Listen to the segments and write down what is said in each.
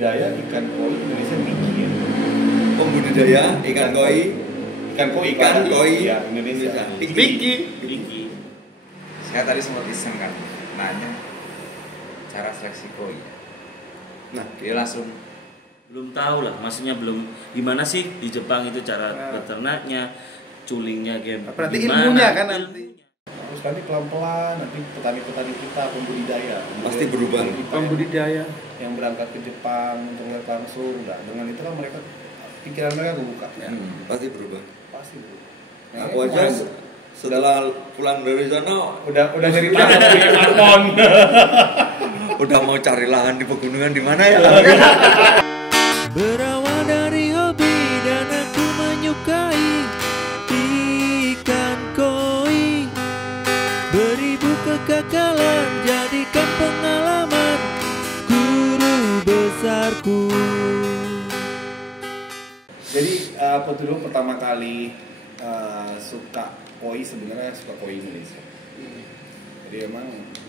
pembudidaya ikan koi Indonesia tinggi ya. Pembudidaya ikan koi ya, Indonesia Tinggi. Saya tadi sempat iseng kan nanya cara seleksi koi. Nah, dia langsung belum tahu lah, maksudnya belum gimana sih di Jepang itu cara beternaknya, culingnya game. Berarti gimana, ilmunya kan nanti. Terus nanti pelan-pelan nanti petani-petani kita pembudidaya pasti berubah. Pembudidaya yang berangkat ke Jepang untuk lihat langsung, enggak dengan itu kan mereka pikiran mereka kebuka ya. Pasti berubah. Pasti berubah. Nah, aku aja setelah pulang dari sana udah jadi tangan punya karbon. udah mau cari lahan di pegunungan di mana ya. Berawal dari hobi dan aku menyukai ikan koi. Beribu kegagalan jadikan pengalaman guru besarku. Jadi aku dulu pertama kali suka koi, sebenarnya suka koi Indonesia. Jadi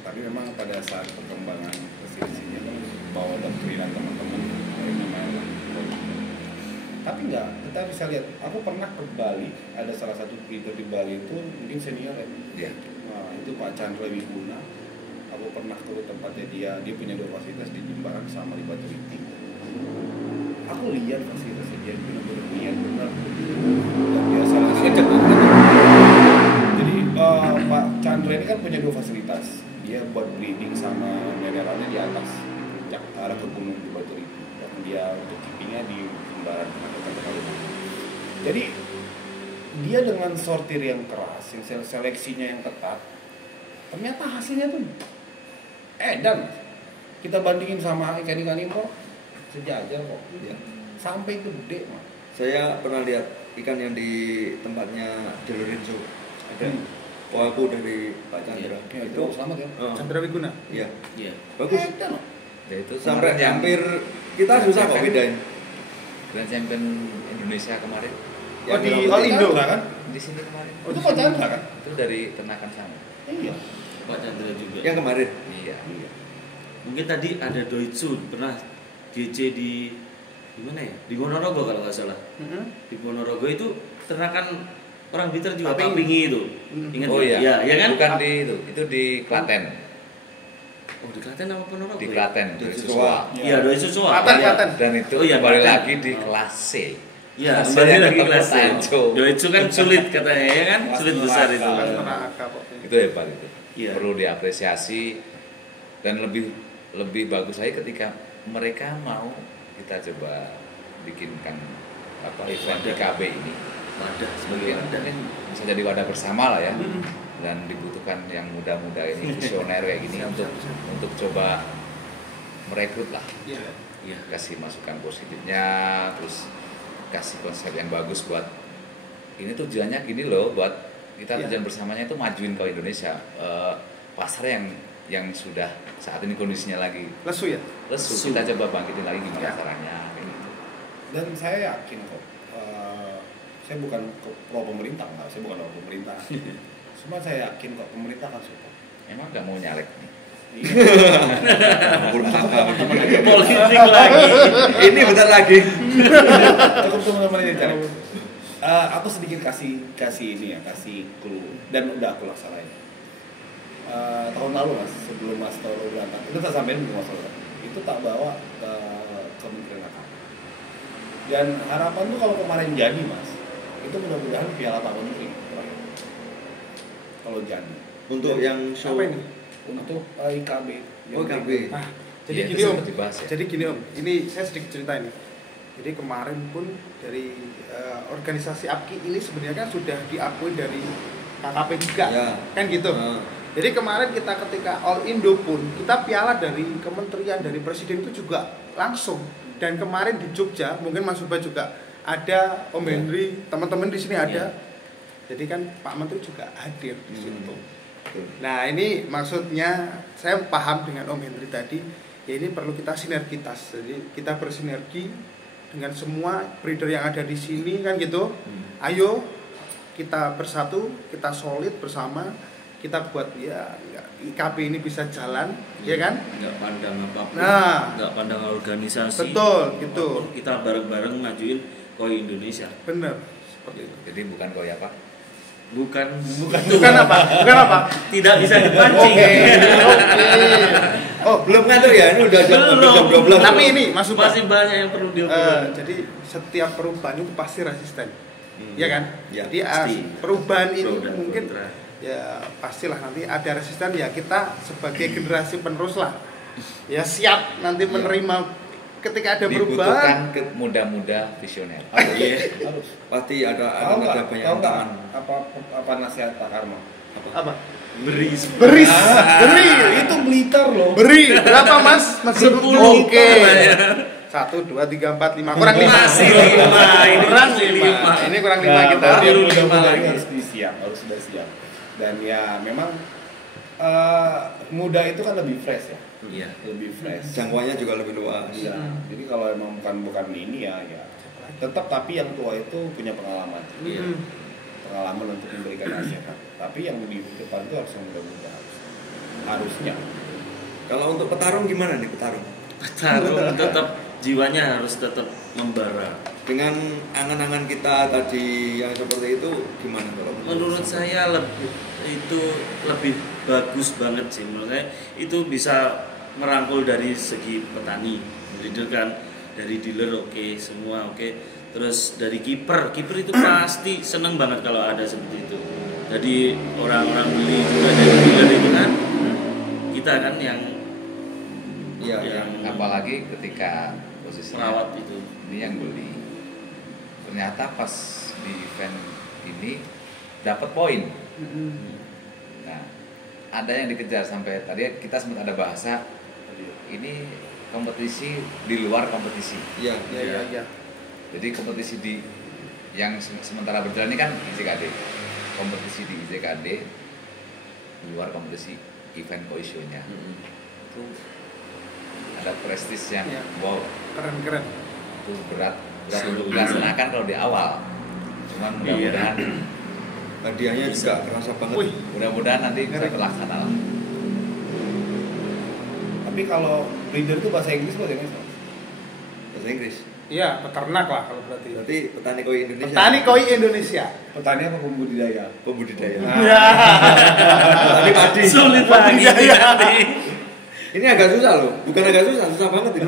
tapi memang pada saat perkembangan kesini kan bawa doktrinan teman-teman dari namanya koi. Tapi enggak, kita bisa lihat. Aku pernah ke Bali, ada salah satu breeder di Bali itu mungkin senior ya. Iya. Nah, itu Pak Chandra Wiguna. Aku pernah ke tempatnya dia punya 2 fasilitas di Jimbaran sama di Batu Riting. Aku lihat fasilitasnya dia benar-benar niat benar. Dan biasa ngecek. Jadi Pak Chandra ini kan punya 2 fasilitas. Dia buat breeding sama mineralnya di atas puncak arah ke gunung di Batu Riting. Dan dia untuk keepingnya di Jimbaran. Jadi dia dengan sortir yang keras, yang seleksinya yang ketat, ternyata hasilnya tuh edan. Kita bandingin sama ikan-ikan impor sejajar kok, ya. Sampai gede mah. Saya pernah lihat ikan yang di tempatnya De Lorenzo. Ada. Oh, aku dari Pak Chandra. Ya, itu selamat ya. Chandra Wiguna. Iya. Iya. Bagus. Edan. ya itu Sampai kemarin yang hampir kita susah kok bedain. Grand Champion Indonesia kemarin. Oh, di All Indo kan? Di sini kemarin. Oh, itu Pak Chandra kan? Itu dari ternakan sana. Iya. Pak Chandra juga. Yang kemarin. Iya. Mungkin tadi ada Doitsu pernah GC di mana ya? Di Ponorogo kalau nggak salah. Di Ponorogo itu ternakan orang Blitar juga Papingi itu. Ingat Oh nggak? iya. Ya kan? Bukan di itu di Klaten. Oh, di Klaten apa Ponorogo? Di ya? Klaten, Di di Susoa. Susoa. Iya, Doitsu Soa. Klaten. Dan itu Oh iya, kembali Klaten. lagi di kelas C. Iya, Masih kembali ada lagi kelas C. Tanjo. Doitsu kan sulit katanya ya kan? Sulit besar itu. Itu hebat itu. Iya. Perlu diapresiasi dan lebih bagus lagi ketika mereka mau kita coba bikinkan event di KB ini. Wadah sebagai wadah. Mungkin bisa jadi wadah bersama lah ya. Dan dibutuhkan yang muda-muda ini visioner kayak gini untuk coba merekrut lah. Iya. Kasih masukan positifnya, terus kasih konsep yang bagus buat ini tujuannya gini loh, buat kita tujuan bersamanya itu majuin ke Indonesia pasar yang sudah saat ini kondisinya lagi Lesu ya? lesu. Kita coba bangkitin lagi gimana caranya kayak gitu. Dan saya yakin kok, saya bukan pro pemerintah, enggak, saya bukan pro pemerintah. Cuma saya yakin kok pemerintah akan support. Emang nggak mau nyalek nih? Politik lagi. Ini bentar lagi. Cukup teman-teman ini cari. Aku sedikit kasih ini ya, kasih clue dan udah aku laksanain. Tahun lalu mas, sebelum Mas Toro berangkat, itu tak sampein ke Mas Toro. Itu tak bawa ke Kementerian Agama. Dan harapan tuh kalau kemarin jadi mas, itu mudah-mudahan Piala Pak Menteri. Kalau jadi. Untuk yang show Apa ini? Untuk IKB. Oh, IKB. Nah, jadi Iya, gini itu om. sempat dibahas ya. Jadi gini om. Ini saya sedikit cerita ini. Jadi kemarin pun dari organisasi APKI ini sebenarnya kan sudah diakui dari KKP juga, Ya. kan gitu. Jadi kemarin kita ketika All Indo pun kita piala dari kementerian dari presiden itu juga langsung. Dan kemarin di Jogja mungkin Mas Subah juga ada, Om Henry, teman-teman di sini ada. Jadi kan Pak Menteri juga hadir di situ. Nah ini maksudnya saya paham dengan Om Henry tadi, ya ini perlu kita sinergitas. Jadi kita bersinergi dengan semua breeder yang ada di sini kan gitu. Ayo kita bersatu, kita solid bersama kita buat ya IKB ini bisa jalan, ya kan? Nggak pandang apapun, Nah. nggak pandang organisasi. Betul, gitu. Kita bareng-bareng majuin KOI Indonesia. Bener, seperti itu. Jadi bukan koi apa? Bukan Bukan apa? Bukan apa? tidak bisa dipancing. Oke, oke. Oh, Belum ngantuk ya, ini udah jam Belum. 12. tapi ini Mas Ubah, Masih banyak yang perlu diobrolin. jadi setiap perubahan itu pasti resisten, ya kan? Ya, Jadi pasti. perubahan ini Pro dan mungkin kontra. ya pastilah nanti ada resisten, ya kita sebagai generasi penerus lah ya siap nanti menerima ketika ada perubahan. Dibutuhkan muda-muda visioner. Iya. Pasti ada banyak tahu nggak teman. apa nasihat Pak Karma? Apa? Beri Beri, beri, Itu Blitar loh. beri berapa Mas? Mas 10 Oke. ya. 1, 2, 3, 4, 5 kurang 5. Masih 5, ini kurang masih 5. lima. Ini kurang 5 Nah, kita. berarti yang Baru muda-muda lima ini lagi. harus disiap, harus sudah siap. Dan ya memang muda itu kan lebih fresh ya, Iya. lebih fresh. Jangkauannya juga lebih luas. Iya. Jadi kalau emang bukan ini ya tetap, tapi yang tua itu punya pengalaman. Iya. Pengalaman untuk memberikan nasihat. Tapi yang di depan itu harus yang muda-muda harusnya. Kalau untuk petarung gimana nih petarung? Tarung tetap jiwanya harus tetap membara. Dengan angan-angan kita tadi yang seperti itu gimana kalau Menurut saya itu lebih bagus banget sih. Menurut saya itu bisa merangkul dari segi petani, breeder kan, dari dealer oke, semua oke. Terus dari kiper itu pasti seneng banget kalau ada seperti itu. Jadi orang-orang beli juga dari dealer itu kan, kita kan yang Iya, yang Apalagi ketika posisinya merawat itu. ini yang beli. Ternyata pas di event ini dapat poin. Nah, ada yang dikejar sampai tadi kita sempat ada bahasa ini kompetisi di luar kompetisi. Iya, Iya. Jadi kompetisi di yang sementara berjalan ini kan IJKD. Kompetisi di IJKD di luar kompetisi event koi show-nya. Itu ada prestis yang Iya. wow, Keren. itu berat dilaksanakan kalau di awal. Cuman mudah-mudahan hadiahnya juga kerasa banget. Wih. mudah-mudahan nanti bisa terlaksana lah. Tapi kalau breeder itu bahasa Inggris Mas? Bahasa Inggris. Iya, peternak lah kalau berarti. Berarti petani koi Indonesia. Petani koi Indonesia. Petani apa pembudidaya? Pembudidaya. Ya. Petani padi. Sulit lagi nanti. Ini agak susah loh. Bukan agak susah, susah banget ini.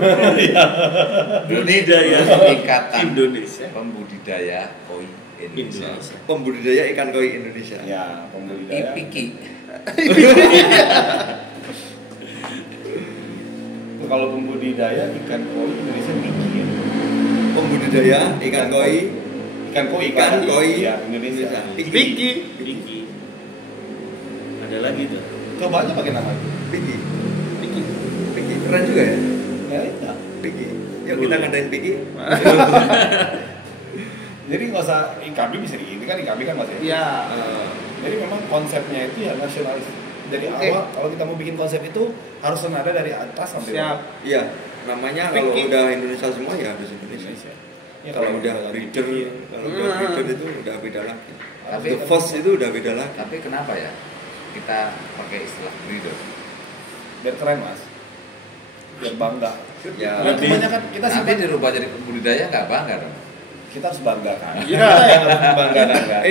Budidaya Ikatan Indonesia. Pembudidaya Koi Indonesia. Pembudidaya ikan koi Indonesia. Ya, pembudidaya. IPIKI. Kalau pembudidaya ikan koi Indonesia Piki ya. Pembudidaya ikan koi Ikan koi, ikan koi ya, Indonesia. Piki. Tinggi. Ada lagi tuh. Coba aja pakai nama itu. Piki. Piki keren juga ya. Ya, itu. Piki. Yuk kita ngadain Piki. Jadi nggak usah IKB bisa digini kan, IKB kan masih. Iya. Jadi memang konsepnya itu ya nasionalis. Dari Oke. awal kalau kita mau bikin konsep itu harus senada dari atas sampai Siap. Iya. Namanya kalau Piki. udah Indonesia semua ya harus Indonesia. Indonesia. Ya, Kalau udah breeder, kalau udah breeder itu udah beda lagi. Tapi The first itu udah beda lagi. Tapi kenapa ya kita pakai istilah breeder? biar keren Mas. Biar bangga. Ya. Karena kebanyakan kita Nanti simpan, dirubah jadi budidaya nggak bangga dong. kita harus bangga kan. Iya. Kita yang harus membanggakan kan.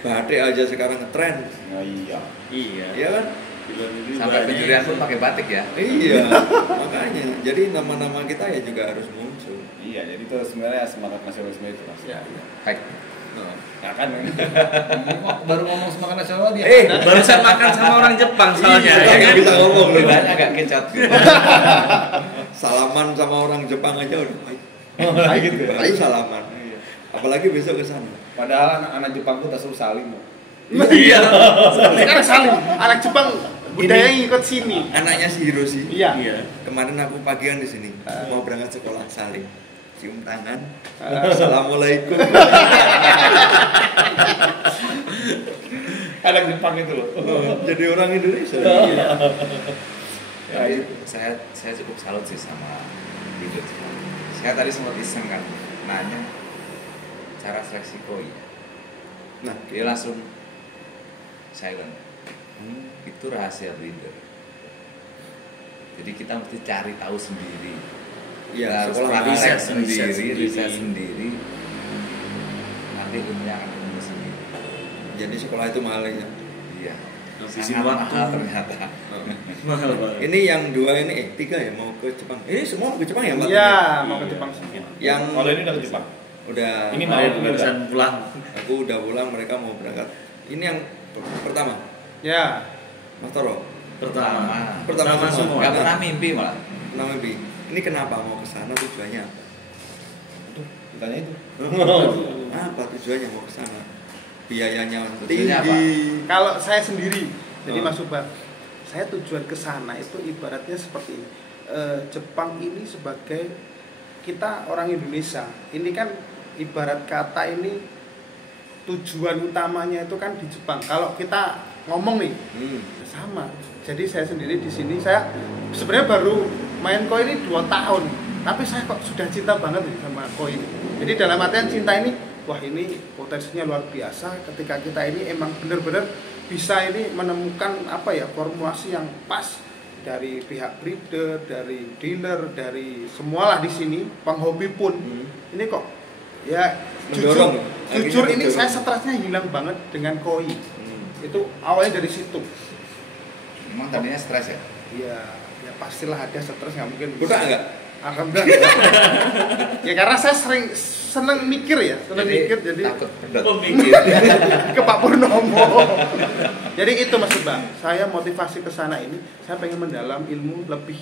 Batik aja sekarang ngetren. Nah, iya. Iya. Iya kan? Sampai pencurian pun pakai batik ya. Iya. Makanya. Jadi nama-nama kita ya juga harus muncul. Iya, jadi itu sebenarnya semangat nasionalisme itu Mas. Iya. Baik. Nah. Ya kan. Baru ngomong semangat nasional dia. Barusan makan sama orang Jepang soalnya. Iya, ya kan? kita ngomong loh. Lidahnya agak kecot. Salaman sama orang Jepang aja udah baik. Kayak gitu ya. Ayo salaman. Apalagi besok ke sana. Padahal anak-anak Jepang tuh tak suruh saling. Loh. Iya. Sekarang saling. Anak Jepang budaya ikut sini. Anaknya si Hiroshi. Iya. Iya. Kemarin aku pagian di sini. Mau berangkat sekolah saling. Cium tangan. Assalamualaikum. Anak Jepang itu loh. Jadi orang Indonesia. Iya. Tapi saya cukup salut sih sama breeder. Saya tadi sempat iseng kan nanya cara seleksi koi. Nah, Dia langsung silent. Itu rahasia breeder. Jadi kita mesti cari tahu sendiri. Iya, Kita harus sekolah praktek riset sendiri. riset sendiri. Nanti ilmunya akan ketemu sendiri. Jadi sekolah itu mahal ya. Iya. Habisin Sangat waktu. mahal ternyata. Mahal banget. Ini yang 2 ini 3 ya mau ke Jepang. Ini semua mau ke Jepang ya, Mbak? Iya, mau ke Jepang semua. Yang Kalau ini udah ke Jepang. udah Ini Mau mau barusan pulang. aku udah pulang, mereka mau berangkat. Ini yang pertama, Ya, Mas Toro. Pertama Pertama semua. Gak pernah mimpi malah. Nama Bi. Ini kenapa mau ke sana, tujuannya apa? Aduh, ditanya itu. Apa tujuannya mau ke sana? Biayanya Tujuannya apa? tinggi. kalau saya sendiri, jadi Oh. Mas Subang, saya tujuan ke sana itu ibaratnya seperti ini. Jepang ini sebagai kita orang Indonesia, ini kan ibarat kata ini tujuan utamanya itu kan di Jepang. Kalau kita ngomong nih sama. Jadi saya sendiri di sini saya sebenarnya baru main koi ini 2 tahun, tapi saya kok sudah cinta banget nih sama koi ini. Jadi dalam artian cinta ini, wah ini potensinya luar biasa ketika kita ini emang benar-benar bisa ini menemukan apa ya formulasi yang pas dari pihak breeder, dari dealer, dari semualah di sini, penghobi pun. Ini kok ya Mendorong. jujur Akhirnya ini mendorong. saya stresnya hilang banget dengan koi. Itu awalnya dari situ. Emang tadinya stres ya? Iya, ya pastilah ada stres, nggak mungkin. Buka enggak? Alhamdulillah. Ya karena saya seneng mikir ya, jadi takut pedot. Pemikir. ke Pak Purnomo. Jadi itu Mas Bang, saya motivasi ke sana ini, saya pengen mendalam ilmu lebih.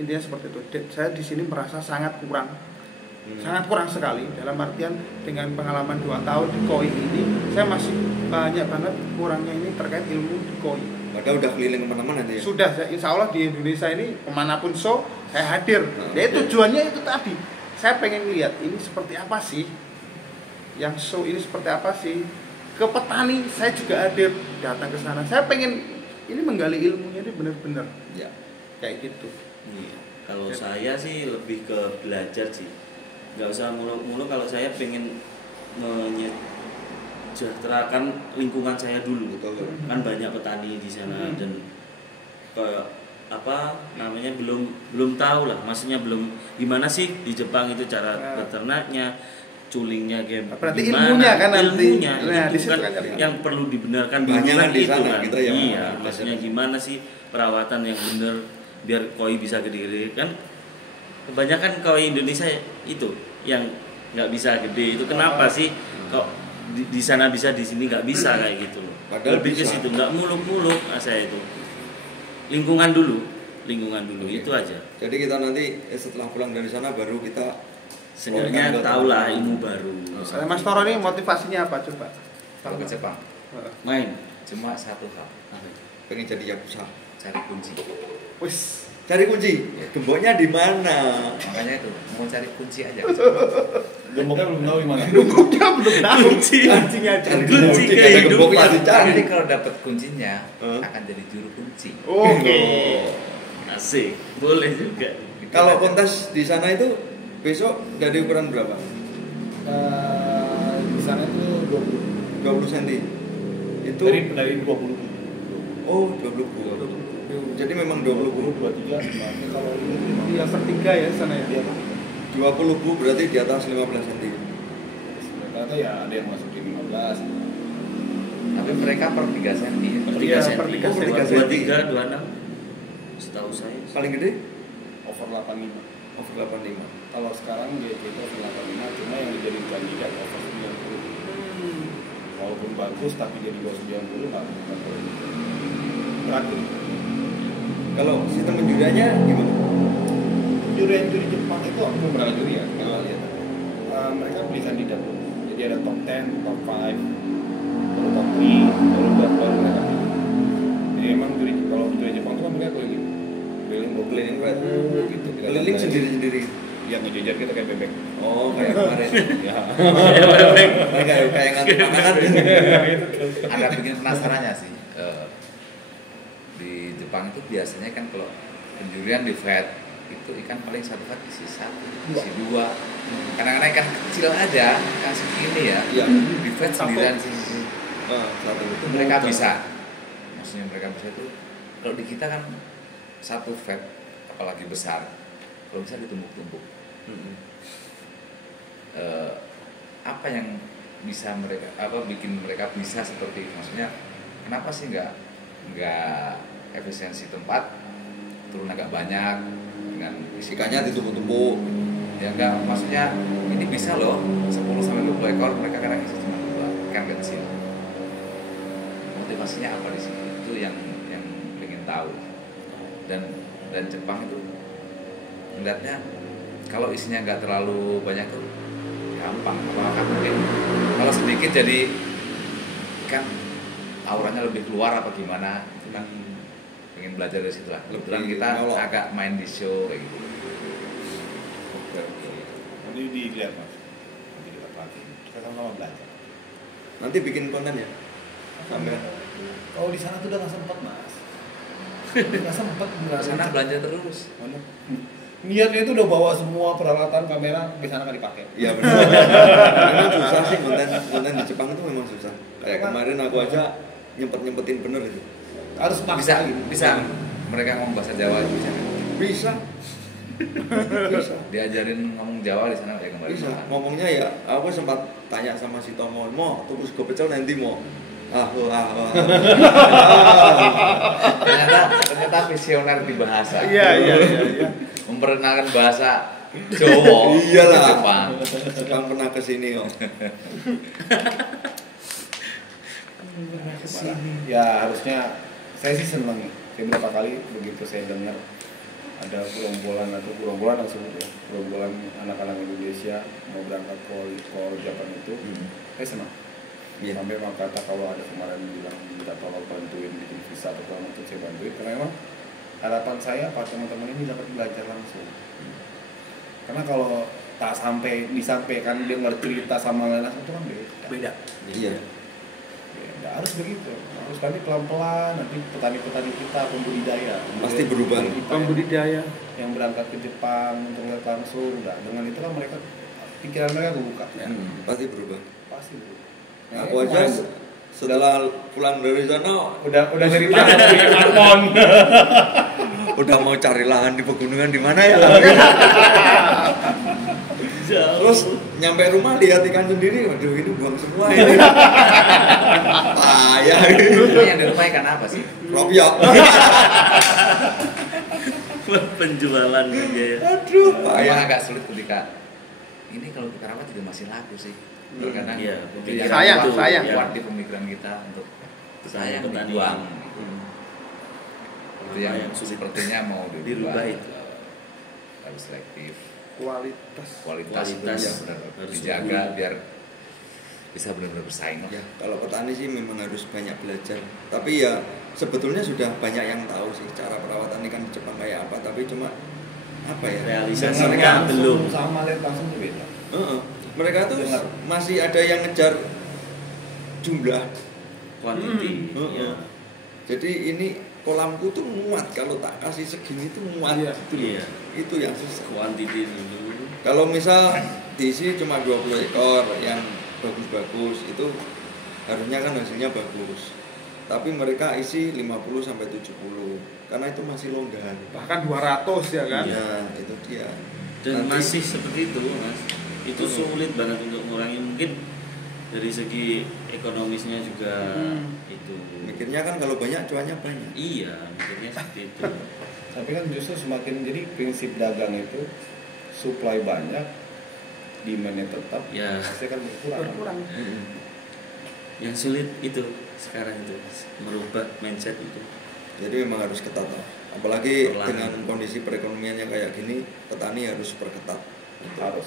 Intinya seperti itu. Saya di sini merasa sangat kurang. Sangat kurang sekali dalam artian dengan pengalaman 2 tahun di koi ini, saya masih banyak banget kurangnya ini terkait ilmu di koi. Padahal udah keliling kemana-mana nih ya. Sudah, insya Allah di Indonesia ini kemanapun show saya hadir. Jadi tujuannya itu tadi, saya pengen lihat ini seperti apa sih, yang show ini seperti apa sih. Ke petani saya juga hadir, datang ke sana. Saya pengen ini menggali ilmunya ini benar-benar Ya. kayak gitu. Iya. Kalau saya sih lebih ke belajar sih. Nggak usah mulu-mulu, kalau saya pengen menyejahterakan lingkungan saya dulu. Betul. Kan banyak petani di sana dan kayak apa namanya belum tahu lah, maksudnya belum gimana sih di Jepang itu cara beternaknya, culingnya game. Berarti gimana, ilmunya kan nanti. ilmunya Nah, di itu situ kan kan yang perlu dibenarkan Banyak dulu kan di itu sana, kan. kita yang Iya, belajar. maksudnya gimana sih perawatan yang benar biar koi bisa gede-gede kan. Kebanyakan koi Indonesia itu yang nggak bisa gede itu kenapa sih kok di sana bisa di sini nggak bisa kayak gitu loh. Padahal Lebih ke bisa. situ, nggak muluk-muluk saya itu. Lingkungan dulu Oke. itu aja. Jadi kita nanti setelah pulang dari sana baru kita Seenggaknya tahulah ilmu baru. Mas Toro ini motivasinya apa coba? Kalau ke Jepang Main. cuma satu hal, pengen jadi yakuza. cari kunci. Wis, Cari kunci. Gemboknya di mana? Makanya itu mau cari kunci aja. Gemboknya belum tahu di mana. gemboknya belum tahu. Kuncinya aja. Cari Kunci kunci, ada gemboknya kehidupan. dicari. Nanti kalau dapat kuncinya Hah? akan jadi juru kunci. Oke. Asik, boleh juga. Kalau kontes di sana itu besok dari ukuran berapa? Di sana itu 20. 20 cm. Itu Dari 20. oh 20 bu. Jadi memang 20 bu. 23. Nah, kalau ini Iya, per 3 ya sana ya. dia 20 bu berarti di atas 15 cm. ternyata ya ada yang masuk di 15. Tapi mereka per 3 cm ya. Per Iya, 3 per 3 cm. cm. 23, 26. Setahu saya. Paling gede Over 85. over 85. Kalau sekarang dia itu over 85, cuma yang dijadiin kandidat over 90. Walaupun bagus tapi jadi bawah 90 nggak boleh. Berat ini. Kalau sistem penjuriannya gimana? Juri Jepang itu aku belum pernah juri ya, kalau lihat. Mereka beli kandidat dulu. Jadi ada top 10, top 5, baru top 3, baru mereka pilih. Jadi emang juri kalau juri Jepang itu kan mereka keliling Keliling red. gitu. Keliling sendiri-sendiri. Yang ngejejer kita kayak bebek. Oh kayak kemarin. Ya. Mereka kayak ngangkat. Ada bikin penasarannya sih. Di Jepang itu biasanya kan kalau penjurian di vet itu ikan paling satu vet isi 1, isi 2. Kadang-kadang ikan kecil aja, ikan segini ya. Iya. Di vet sendirian sih. Satu Itu mereka bisa. maksudnya mereka bisa itu, kalau di kita kan satu fat apalagi besar, kalau bisa ditumpuk-tumpuk. Apa yang bisa mereka bikin mereka bisa seperti itu? Maksudnya kenapa sih nggak efisiensi tempat, turun agak banyak dengan Ikannya ditumpuk-tumpuk. ya enggak, maksudnya ini bisa loh 10-20 ekor mereka kadang isi cuma 2 ikan kecil. Motivasinya apa di sini? Itu yang ingin tahu. Dan Jepang itu melihatnya kalau isinya nggak terlalu banyak tuh gampang. Apakah mungkin kalau sedikit jadi kan auranya lebih keluar apa gimana? Itu kan pengen belajar dari situ lah. Kebetulan kita agak main di show kayak gitu. Oke. Nanti dilihat mas, nanti kita perhatiin, kita sama-sama belajar. Nanti bikin konten ya. Sampai Kalau di sana tuh udah nggak sempet mas, nggak sempet. Sana belanja terus. Mana? Niatnya itu udah bawa semua peralatan kamera, di sana nggak dipakai. Iya benar. Memang susah sih konten di Jepang itu memang susah. Kayak kemarin aku aja nyempetin bener itu. Harus Bisa mereka ngomong bahasa Jawa itu bisa. Bisa. Bisa. Diajarin ngomong Jawa di sana kayak kemarin. Bisa. Ngomongnya ya, aku sempat tanya sama si Tomo, mau tuku sego pecel nanti mau. Ternyata visioner di bahasa. Iya. Memperkenalkan bahasa Jawa di Iyalah. Jepang. Sekarang pernah kesini kok. Ya harusnya saya sih seneng. Saya berapa kali begitu saya dengar ada gerombolan langsung ya, gerombolan anak-anak Indonesia mau berangkat ke Jepang itu, saya senang. Iya. Sampai memang kata kalau ada kemarin bilang minta tolong bantuin bikin visa atau apa itu saya bantuin, karena memang harapan saya para teman-teman ini dapat belajar langsung. Karena kalau tak sampai disampaikan dia cerita sama langsung itu kan beda. Iya. Ya, harus begitu. Harus nanti pelan-pelan nanti petani-petani kita pembudidaya Pasti berubah. Pembudidaya yang berangkat ke Jepang untuk lihat langsung. Nah, dengan itu kan mereka pikiran mereka kebuka. Ya. Pasti berubah. Pasti berubah. Aku aja setelah pulang dari sana udah cerita punya Armon. udah mau cari lahan di pegunungan di mana ya. Terus nyampe rumah lihat ikan sendiri, waduh ini buang semua ini. Payah. Yang di rumah ikan apa sih? Ropiok. Penjualan aja ya. Aduh, Memang payah. agak sulit ketika ini kalau kita rawat juga masih laku sih. Karena Iya, sayang. kuat di pemikiran kita untuk sayang Petani. dibuang. Itu yang Yang sulit sepertinya mau dirubah itu. harus selektif. kualitas. Kualitas itu Kualitas yang benar harus dijaga unggul. biar bisa benar-benar bersaing. Ya, kalau petani sih memang harus banyak belajar. Tapi ya sebetulnya sudah banyak yang tahu sih cara perawatan ikan di Jepang kayak apa. Tapi cuma apa ya? Realisasi Dengar mereka langsung belum. sama lihat langsung tuh beda. Mereka tuh Dengar. masih ada yang ngejar jumlah. Quantity. Heeh. Ya. Jadi ini kolamku tuh muat, kalau tak kasih segini tuh muat. Iya. Gitu loh. Iya. Itu yang susah. Quantity dulu. Kalau misal diisi cuma 20 ekor yang bagus-bagus, itu harusnya kan hasilnya bagus. Tapi mereka isi 50 sampai 70 karena itu masih longgar. Bahkan 200 ya kan? Ya, itu dia. Dan Nanti- masih seperti itu, Mas. Itu sulit banget untuk mengurangi, mungkin dari segi ekonomisnya juga itu. Mikirnya kan kalau banyak cuannya banyak. Iya, mikirnya seperti itu. Tapi kan justru semakin jadi prinsip dagang itu supply banyak, demand-nya tetap, Ya. pasti kan berkurang. Yang sulit itu sekarang itu merubah mindset itu. Jadi memang harus ketat lah. Apalagi Perlahan. dengan kondisi perekonomian yang kayak gini, petani harus perketat untuk Harus.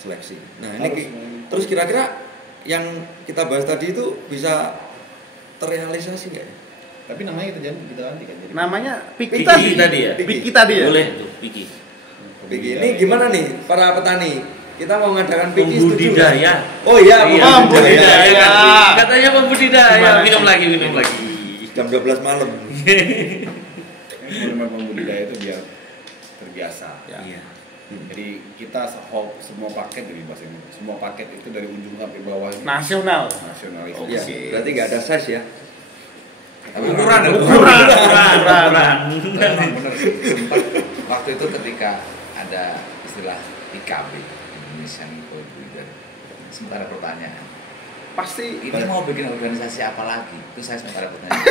seleksi. Nah, Harus ini terus kira-kira yang kita bahas tadi itu bisa terrealisasi nggak ya? Tapi namanya kita ganti kan jadi. Namanya Piki Piki tadi ya. Piki tadi ya. Boleh tuh, Piki. Piki ini gimana nih para petani? Kita mau ngadakan Piki setuju nggak? Pembudidaya. Oh iya, pembudidaya. Katanya pembudidaya. Gimana Minum sih? lagi. Jam 12 malam. Volume pembudidaya itu biar terbiasa. Iya. Jadi kita semua paket dari bahasa Indonesia, semua paket itu dari ujung sampai bawah ini Nasional. nasionalis. Ya, berarti nggak ada size ya. Tapi Ukuran. Tapi memang benar sih. Sempat waktu itu ketika ada istilah IKB, Indonesian Koi Breeder, sempat ada pertanyaan. Pasti Ini mau bikin organisasi apa lagi? Itu saya sempat ada pertanyaan.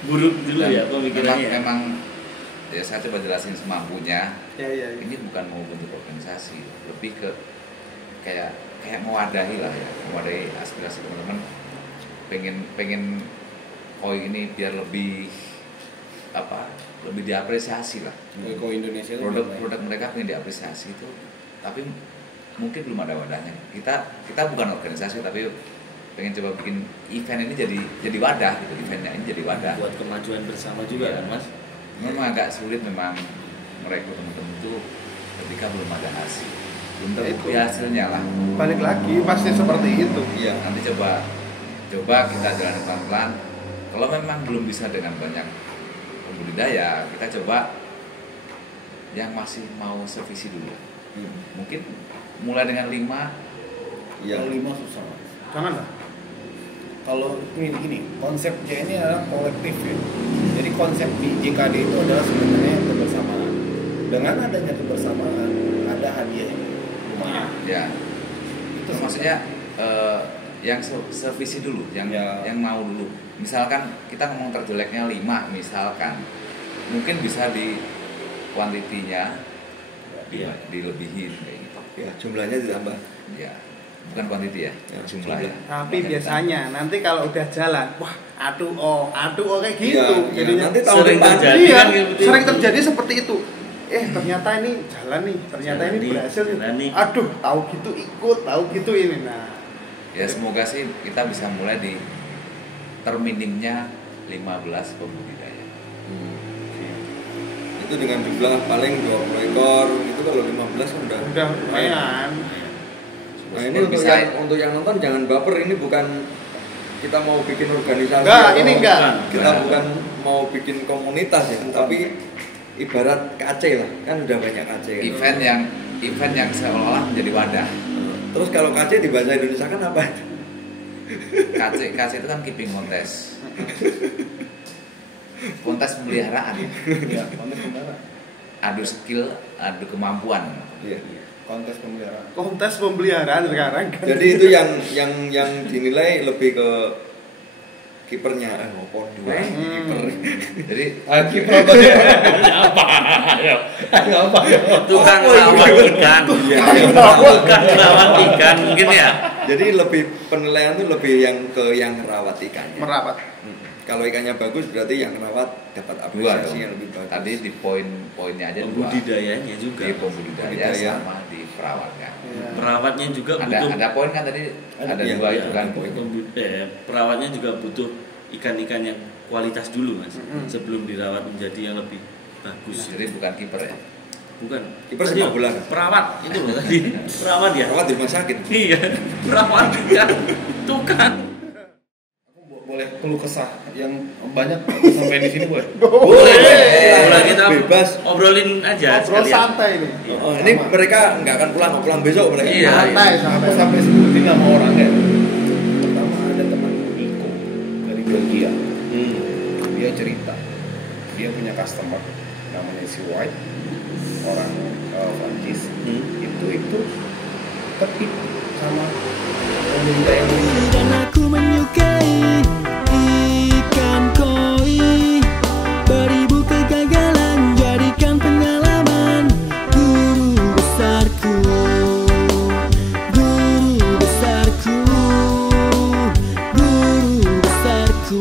Buruk dulu Dan ya pemikirannya. memang ya saya coba jelasin semampunya. ya. Ini bukan mau bentuk organisasi, lebih ke kayak mewadahi lah ya, mewadahi aspirasi teman-teman. Pengen koi ini biar lebih lebih diapresiasi lah. Koi Indonesia itu Produk mereka pengen diapresiasi itu, tapi mungkin belum ada wadahnya. Kita bukan organisasi, tapi pengen coba bikin event ini jadi wadah gitu. Eventnya ini jadi wadah. Buat kemajuan bersama juga kan Mas. Memang agak sulit memang merekrut teman-teman itu ketika belum ada hasil, belum terbukti hasilnya lah. balik lagi pasti seperti itu. Iya. Nanti coba kita jalan pelan-pelan. Kalau memang belum bisa dengan banyak pembudidaya, kita coba yang masih mau sevisi dulu. Mungkin mulai dengan 5. Iya. Yang 5 susah Mas. Jangan lah. Kalau gini, konsepnya ini adalah kolektif ya. Jadi konsep di JKD itu adalah sebenarnya kebersamaan. Dengan adanya kebersamaan, ada hadiahnya. Lumayan. Ya, itu maksudnya yang sevisi dulu, yang mau dulu. Misalkan kita ngomong terjeleknya 5 misalkan, mungkin bisa di kuantitinya dilebihin kayak gitu. Ya, jumlahnya ditambah. Ya, bukan kuantiti ya, jumlah ya. Tapi biasanya nanti kalau udah jalan, wah aduh kayak gitu. Iya, Jadinya nanti tahun sering depan terjadi. iya, kan gitu. sering terjadi seperti itu. Ternyata ini jalan nih, ternyata Jalan ini nih, berhasil nih. jalan nih. Aduh, tahu gitu ikut, tahu gitu ini. Nah, Ya semoga sih kita bisa mulai di terminimnya 15 pembudidaya. itu dengan jumlah paling 20 ekor itu kalau 15 kan udah lumayan. Nah ini untuk yang nonton jangan baper, ini bukan kita mau bikin organisasi. Enggak, ini enggak. Kita bukan mau bikin komunitas ya, tapi ibarat KC lah, kan udah banyak KC kan. Event yang seolah-olah menjadi wadah. Terus kalau KC di bahasa Indonesia kan apa? KC itu kan keeping contest. Kontes pemeliharaan. Iya, kontes pemeliharaan. Adu skill, adu kemampuan. Iya. Kontes pemeliharaan. Kontes pemeliharaan sekarang kan. Jadi itu yang dinilai lebih ke kipernya. Kiper. Jadi Kiper apa dia? apa? Tukang rawat ikan. Tukang rawat ikan mungkin ya. Jadi lebih penilaian itu lebih yang rawat ikannya. Merawat. Kalau ikannya bagus berarti yang rawat dapat Dua apresiasi dong. yang lebih bagus. Tadi di poinnya aja dua. Budidayanya juga. Di pembudidaya Budidaya. sama di perawatnya. Perawatnya juga butuh. Ada poin kan tadi ada Iya, dua iya, itu kan. perawatnya juga butuh ikan-ikan yang kualitas dulu Mas. Mm-mm. Sebelum dirawat menjadi yang lebih bagus. Jadi bukan kiper ya. Bukan. Kiper Tadi sepak bola. Perawat itu loh tadi. Perawat ya. Rawat di rumah sakit. Iya. Perawat ikan. Tukang. Boleh keluh kesah yang banyak sampai di sini boleh. Boleh kita Bebas. obrolin aja Ngobrol sekalian. santai nih. Oh, ini mereka nggak akan pulang besok mereka. Iya. Santai, Aku santai. sampai sebutin nama orang ya. Pertama ada teman Niko dari Belgia. Dia cerita dia punya customer namanya si White, orang Prancis. Itu tertipu sama pemerintah yang Dan aku menyukai ikan koi. Beribu kegagalan jadikan pengalaman. Guru besarku, guru besarku, guru besarku.